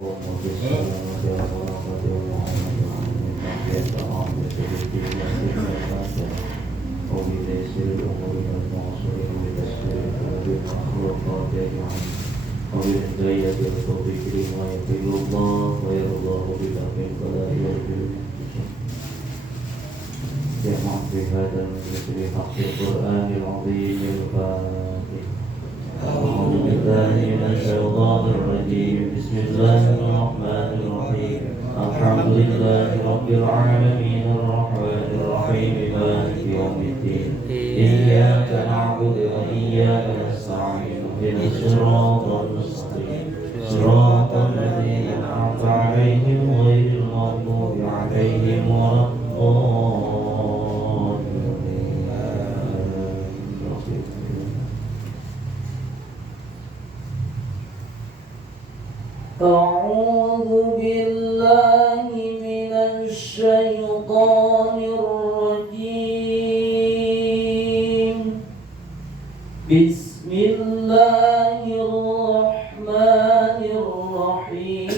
Bismillahirrahmanirrahim. Alhamdulillahirabbil alamin arrahmanir rahim maliki yaumiddin. Iyyaka na'budu wa iyyaka nasta'in. Ihdinas siratal mustaqim. Siratal ladzina an'amta 'alaihim ghairil maghdubi 'alaihim waladdallin. أعوذ بالله من الشيطان الرجيم. بسم الله الرحمن الرحيم.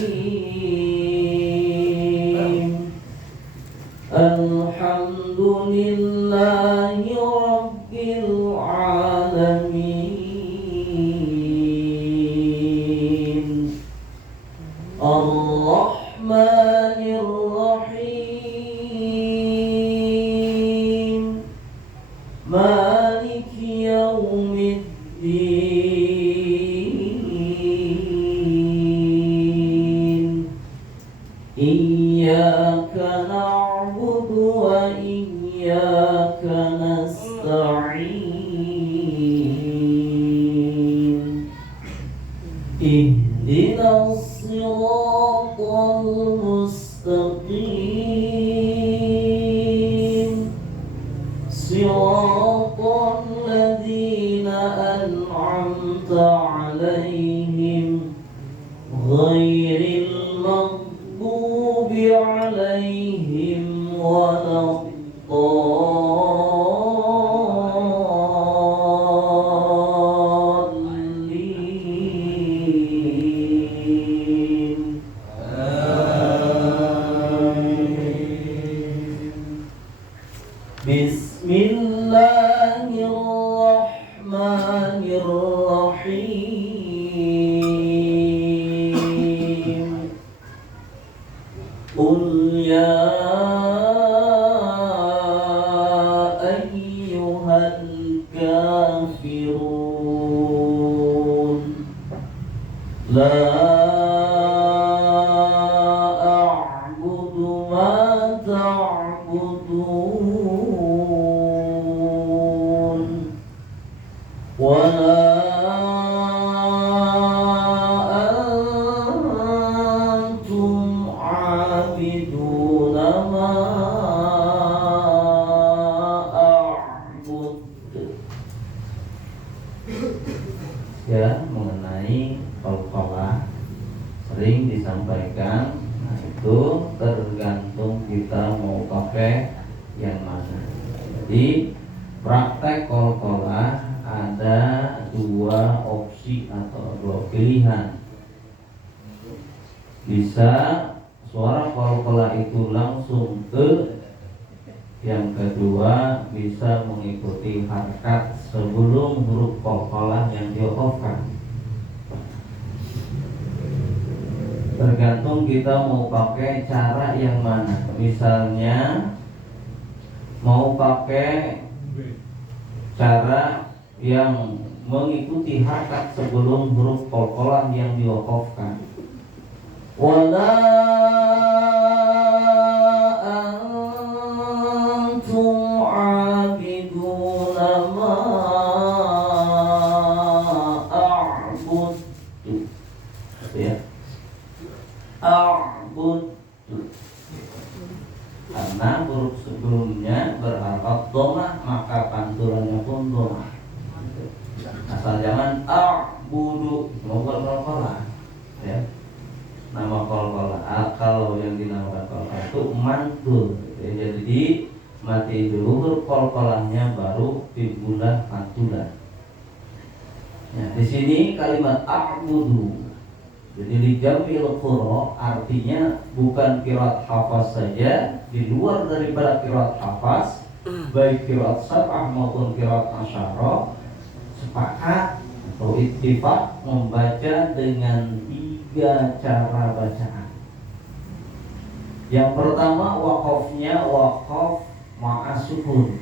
الحمد لله رب العالمين. الرحمن الرحيم. مالك يوم الدين. إياك نعبد وإياك نستعين. اهدنا الصراط المستقيم. صراط الذين أنعمت عليهم غير المغضوب عليهم ولا Bismillahirrahmanirrahim. Qul ya ayyuhal kafirun la a'budu ma ta'budun wa la ya mengenai qalqalah sering disampaikan. Nah, itu tergantung kita mau pakai yang mana. Jadi praktek qalqalah ada dua opsi atau dua pilihan. Bisa suara qalqalah itu langsung ke, yang kedua bisa mengikuti harakat sebelum huruf qalqalah yang diwaqafkan. Tergantung kita mau pakai cara yang mana. Misalnya mau pakai cara yang mengikuti harakat sebelum huruf qalqalah yang diwaqafkan. Wala karena huruf sebelumnya berharap dhammah, maka pantulannya pun dhammah. Asal jangan a'budu mau qalqalah ya. Nama qalqalah kalau yang dinamakan qalqalah itu mantul ya. Jadi mati dulu huruf qalqalahnya baru dibulah pantulan. Ya, di sini kalimat a'budu Jadi lijamil qura artinya bukan qiraat hafaz saja, di luar daripada qiraat hafaz, baik qiraat sab'ah maupun qiraat asyara sepakat atau ittifaq membaca dengan 3 cara bacaan. Yang pertama waqafnya waqaf ma'a sukun.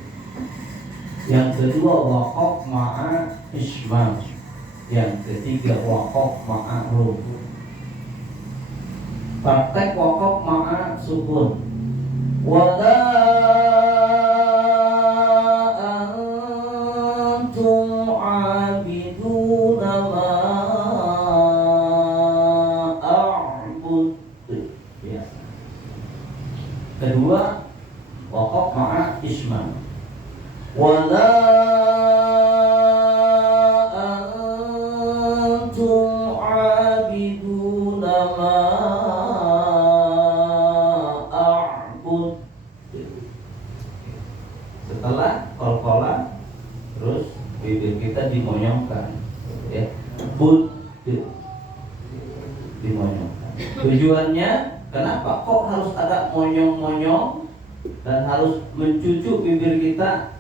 Yang kedua waqaf ma'a ismam. Yang ketiga waqaf ma'a rum. Praktek waqaf ma'a sukun. Wala antum abiduna ma a'bud. Ya. Kedua waqaf ma'a ismam. Wala antum abiduna ma a'bud. Setelah qalqalah terus bibir kita dimonyongkan, ya. Bud dimonyongkan. Tujuannya kenapa kok harus ada monyong-monyong dan harus mencucuk bibir kita,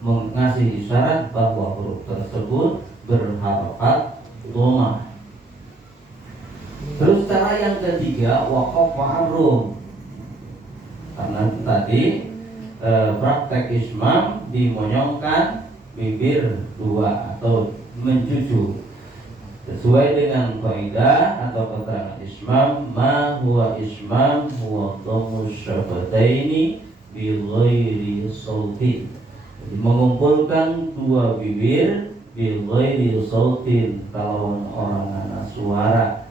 mengasih isyarat bahwa huruf tersebut berharokat dhamma. Terus cara yang ketiga waqaf ma'rum. Karena tadi praktek ismam dimonyongkan bibir 2 atau mencucuk. Sesuai dengan kaidah atau keterangan ismam, ma huwa ismam huwa dhammu syafataini bi ghairi sautin. Jadi mengumpulkan 2 bibir bi ghairi sautin, kalau orang anak suara,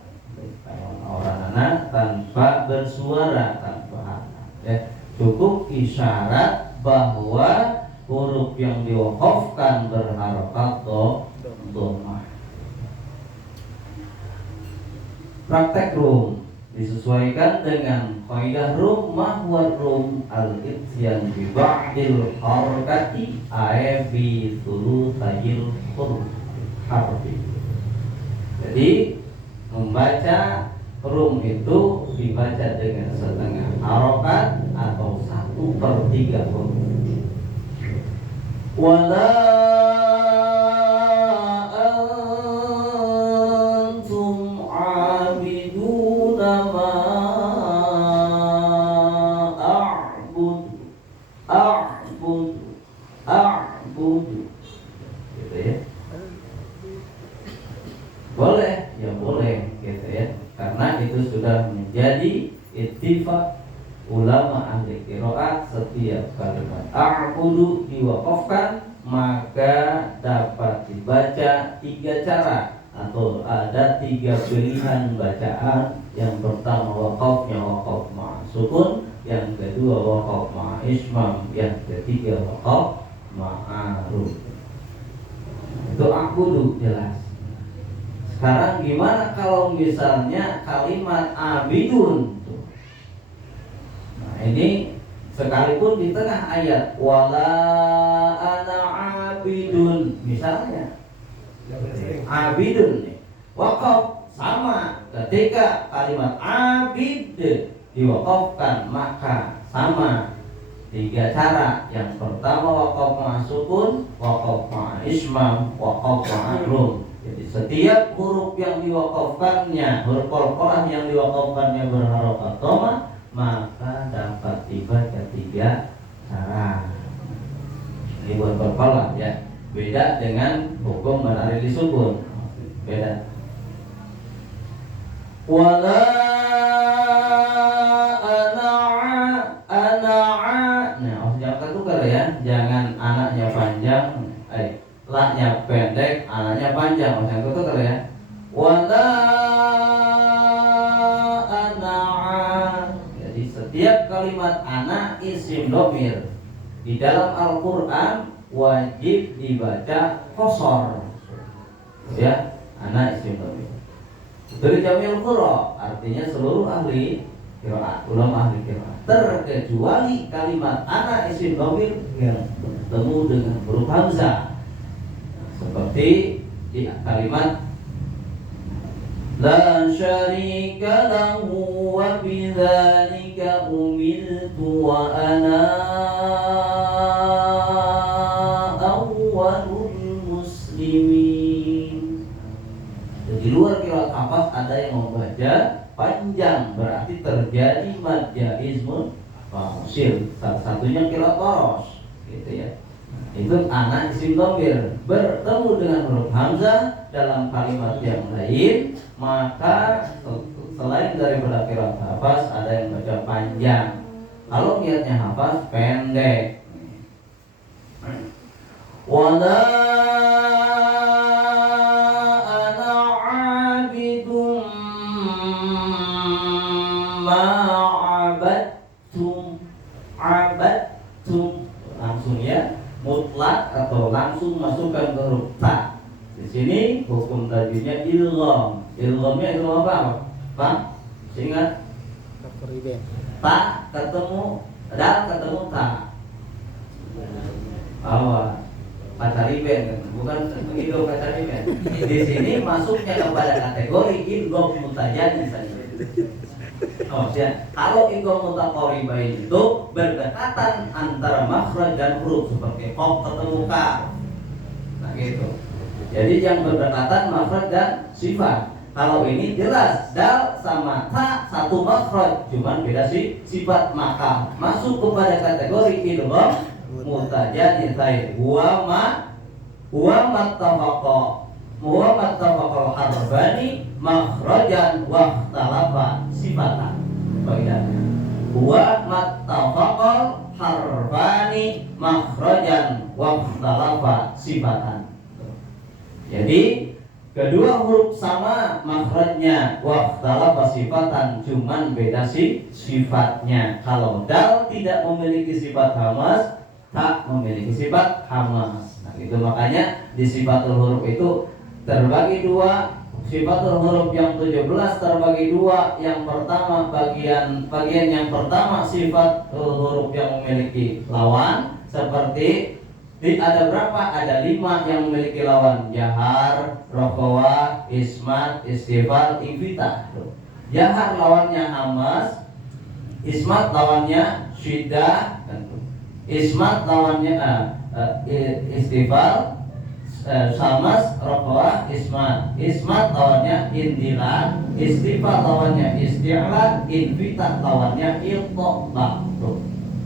kalau orang anak tanpa bersuara, tanpa haraf, ya. Cukup isyarat bahwa huruf yang diwaqafkan berharokat dhammah. Praktek rum disesuaikan dengan kaidah rum, mahwa rum al-ityan bi ba'dil harakati ay bi thuluthayil harfi. Jadi membaca rum itu dibaca dengan setengah harokat atau 1/3 huruf. Wala antum abiduna ma a'bud gitu ya. Boleh, ya boleh gitu ya. Karena itu sudah menjadi ittifaq ulama ahli qiraat, setiap kalimat a'budu diwaqafkan maka dapat dibaca 3 cara atau ada 3 pilihan bacaan. Yang pertama waqafnya waqaf ma'a sukun, yang kedua waqaf ma'a ismam, yang ketiga waqaf ma'a rum. Itu a'budu jelas. Sekarang gimana kalau misalnya kalimat abidun? Nah, ini sekalipun di tengah ayat wala ana abidun misalnya, abidun waqaf sama. Ketika kalimat abid diwaqafkan maka sama 3 cara. Yang pertama waqaf ma'a sukun, waqaf ma'a ismam, waqaf ma'a rum. Jadi setiap huruf yang diwaqafkannya, huruf qalqalah yang diwaqafkannya berharokat dhamma, maka dapat dibaca 3 cara. Ini buat qalqalah ya. Beda dengan hukum menari disukun. Beda. Wala ana'a. Nah, jangan ketukar ya. Jangan anaknya panjang, laknya pendek, anaknya panjang, jangan ketukar ya. Wala ana'a. Jadi setiap kalimat anak isim dhamir di dalam Al-Qur'an wajib dibaca qasar. Ya, anak isim dhamir. Dari jamil qura artinya seluruh ahli qiraat, ulama ahli qiraat, terkecuali kalimat anak isim dhamir yang bertemu dengan huruf hamzah. Seperti di kalimat La syarika lahu wa bidzalika umirtu wa ana awwalul muslimin. Di luar qiraat Hafs ada yang membaca panjang, berarti terjadi mad jaizmun fasil. Salah satunya qiraat Warosh, gitu ya. Itu anak isim dhamir bertemu dengan huruf hamzah dalam kalimat yang lain, maka selain daripada qiraat Hafs ada yang baca panjang. Kalau niatnya Hafs pendek. Wala ana 'abidum ma 'abadtum. Langsung ya, mutlak atau langsung masukkan ke huruf ta. Di sini hukum tajwidnya idgham. Idghamnya itu apa? Pak, ingat? Ta ketemu dal ketemu ta. Awal pacariben kan, bukan idgham pacariben. Di sini masuknya kepada kategori idgham mutajadi saja. Oh ya, kalau idgham mutaqaribain itu berdekatan antara makhraj dan huruf, seperti qaf ketemu kaf. Nah gitu. Jadi yang berdekatan makhraj dan sifat. Kalau ini jelas dal sama ta satu makhraj, cuman beda sifat, maka masuk kepada kategori idgham mutajadi saja. Huwa mattafaqa harfani makhrajan wa ikhtalafa sifatan. Bagiannya huwa mattafaqa harfani makhrajan wa ikhtalafa sifatan. Jadi kedua huruf sama makhrajnya, wa ikhtalafa sifatan, cuman beda sifatnya. Kalau dal tidak memiliki sifat hamas, ta memiliki sifat hamas. Nah, itu makanya di sifatul huruf itu terbagi dua. Sifatul huruf yang 17 terbagi dua. Yang pertama bagian yang pertama sifat huruf yang memiliki lawan, seperti ada berapa? Ada 5 yang memiliki lawan: jahar, rokhawah, ismat, istifal, infitah. Jahar lawannya hamas, ismat lawannya syiddah, ismat lawannya istifal, samas, rokhawah, ismat lawannya indilan, istifal lawannya isti'lan, infitah lawannya iltaq.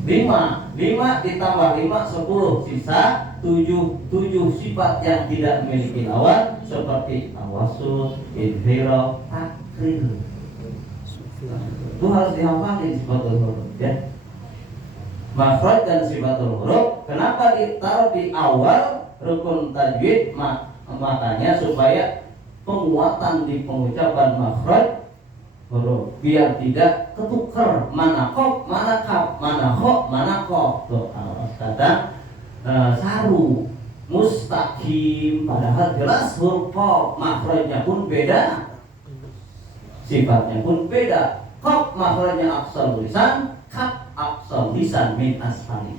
5 ditambah 5 10, sisa 7 sifat yang tidak memiliki lawan, seperti tawasul, inhiraf, takrir. Itu harus dihafalin sifatul huruf ya. Makhraj dan sifatul huruf kenapa ditaruh di awal rukun tajwid? Makanya supaya penguatan di pengucapan makhraj huruf, biar tidak ketukar mana qaf, mana kaf, mana kha, mana qaf. Tuh kata saru, mustaqim, padahal jelas huruf qaf makhrajnya pun beda, sifatnya pun beda. Qaf makhrajnya aqsal lisan, kaf aqsal lisan min asfali.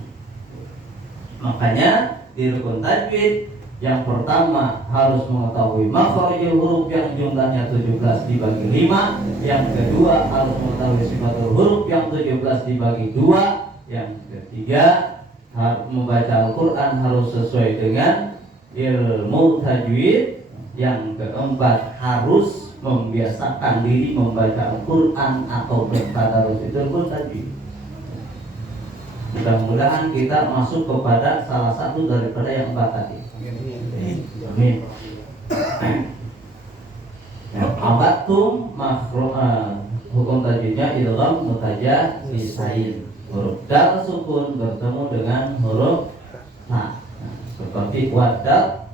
Makanya di rukun tajwid yang pertama harus mengetahui makhrajul huruf yang jumlahnya 17 dibagi 5. Yang kedua harus mengetahui sifatul huruf yang 17 dibagi 2. Yang ketiga membaca Al-Quran harus sesuai dengan ilmu tajwid. Yang keempat harus membiasakan diri membaca Al-Quran atau bertadarus, itu ilmu tajwid. Mudah-mudahan kita masuk kepada salah satu daripada yang 4 tadi. Amin. Abatum hukum tajwidnya idgham mutajazisain. Huruf dal sukun bertemu dengan huruf ta. Seperti wadat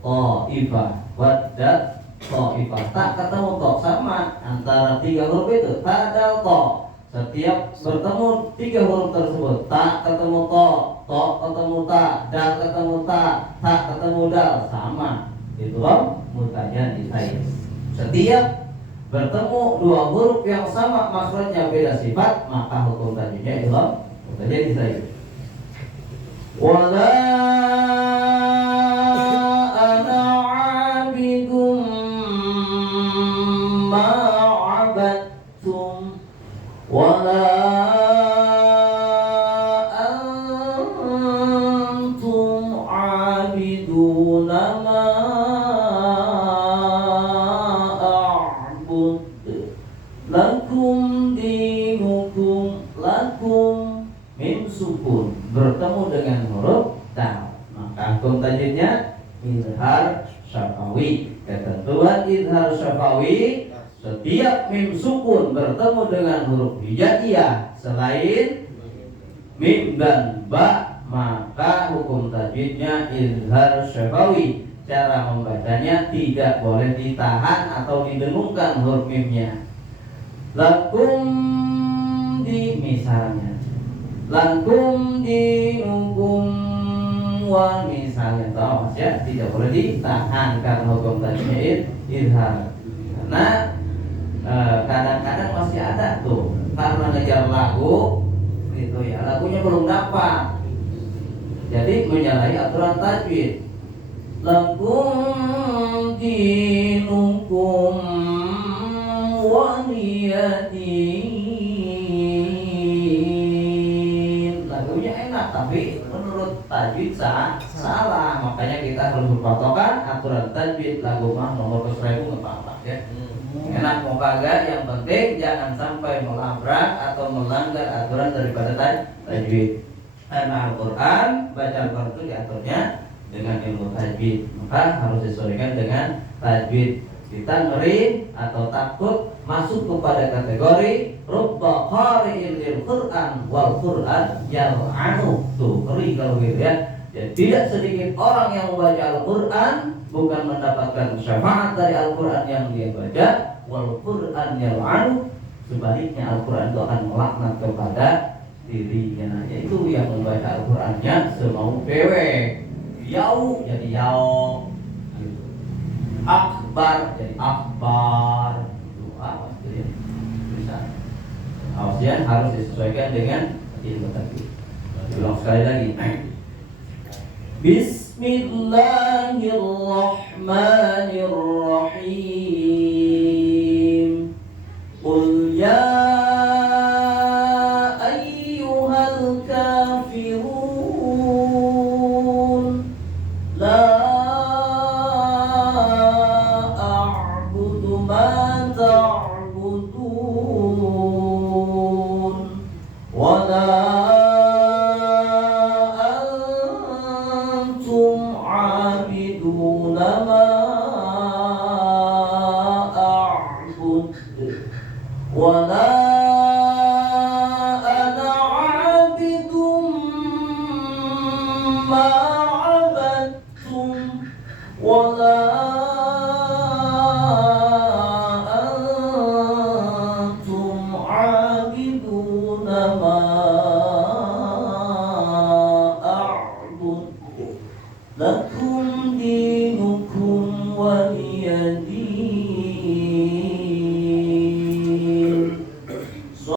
ta'ifah, wadat ta'ifah. Tak ketemu to, sama antara 3 huruf itu, ta dal to. Setiap bertemu 3 huruf tersebut, ta ketemu to ketemu ta, dal ketemu ta ketemu dal, sama. Itu mutajazisain. Setiap bertemu 2 huruf yang sama makhrajnya beda sifat, maka hukum tajwidnya idgham mutajazisain. Wala ana 'abidum antum wala antum abiduna ma a'bud lakum dinukum lakum mim sukun bertemu dengan huruf ta maka hukum tajwidnya izhar syafawi. Ketentuan izhar syafawi, setiap mim sukun bertemu dengan huruf hijaiyah selain mim dan ba maka hukum tajwidnya izhar syafawi. Cara membacanya tidak boleh ditahan atau didengungkan huruf mimnya. Lakum di misalnya lakum dinukum wa misalnya tahu ya tidak boleh ditahan karena hukum tajwid izhar. Karena kadang-kadang masih ada tuh karena ngejar lagu gitu ya, lagunya belum dapat jadi menyalahi aturan tajwid. Lakum dinukum waliyadin, lagunya enak tapi menurut tajwid salah. Makanya kita harus berpatokan aturan tajwid. Lagu mah nomor ke 1000 nggak apa-apa ya. Enak mau kagak, yang penting jangan sampai melabrak atau melanggar aturan daripada tajwid. Karena Al-Quran, baca Al-Quran itu diaturnya dengan ilmu tajwid, maka harus disesuaikan dengan tajwid. Kita ngeri atau takut masuk kepada kategori rubba qari'il lil Qur'an wal Qur'an yal'anu. Tuh ngeri kalau gitu ya. Ya, tidak sedikit orang yang membaca Al-Quran bukan mendapatkan syafaat dari Al-Quran yang dia baca, wal Qur'an yal'anu, sebaliknya Al-Quran itu akan melaknat kepada dirinya. Yaitu yang membaca Al-Qurannya semau dewe, yau jadi yau gitu. Akbar jadi akbar itu apa itu ya? Bisa. Awas harus disesuaikan dengan ilmu tajwid. Ulang sekali lagi. Bismillahirrahmanirrahim. Qul ya ayyuhal kafirun la a'budu ma ta'budun wa la wala ana 'abidum ma 'abadtum wala antum 'abiduna ma a'bud lakum dinu